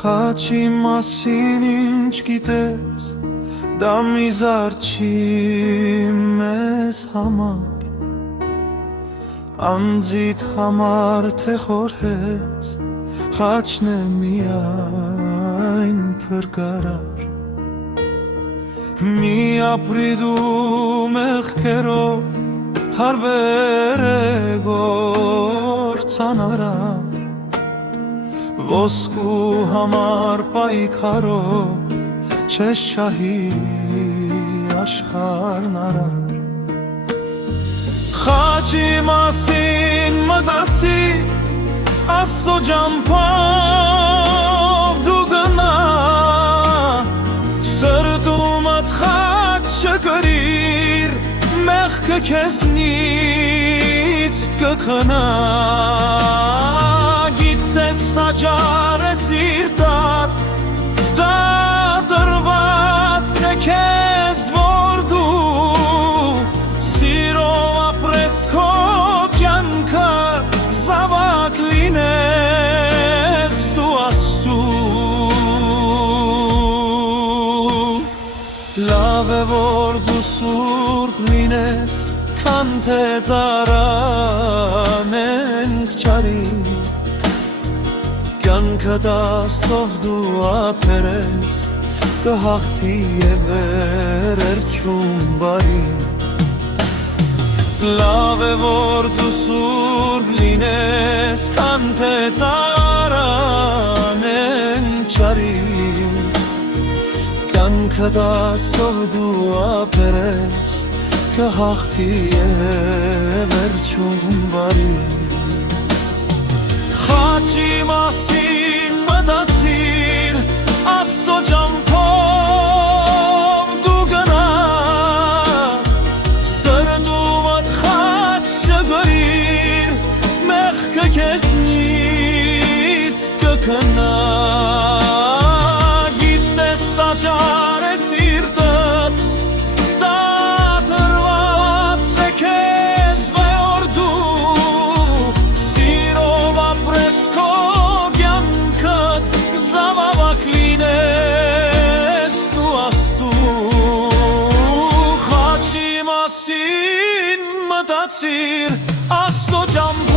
Խաչի մասին ինչ գիտես, դա միզար չի մեզ համար, անձիդ համար թե խորհես, խաչն է միայն փրկարար։ Մի ապրի դու մեղքերով, հարբեր է գործանարար, ոսկու համար պայքարով չես շահի աշխարհն արար։ Խաչի մասին մտածի, Աստծո ջամփով դու գնա, սրտումդ խաչ չկրիր, մեղքը քեզնից կքնա։ Գիտես տաճար է սիրտդ, դա տրված է քեզ, որ դու սիրով ապրես քո կյանքը, զավակ լինես դու Աստծու։ Լավ է որ դու սուրբ լինես, քան թե ծառանենք չարի, կյանքդ Աստծով դու ապրես, կհաղթի և վերջում բարի։ Լավ է որ դու սուրբ լինես, քան թե ծառանենք չարի, կյանքդ Աստծով դու ապրես, կհաղթի և վերջում բարի։ Խաչի մասին մտածիր, Աստծո ջամփով դու գնա, սրտումդ խաչ չկրիր, մեղքը քեզնից կքնա։ Գիտես տաճար է սիրտդ, դա տրված է քեզ, որ դու սիրով ապրես քո կյանքդ, զավակ լինես դու Աստծու։ Խաչի մասին մտածիր, Աստծո ջամփով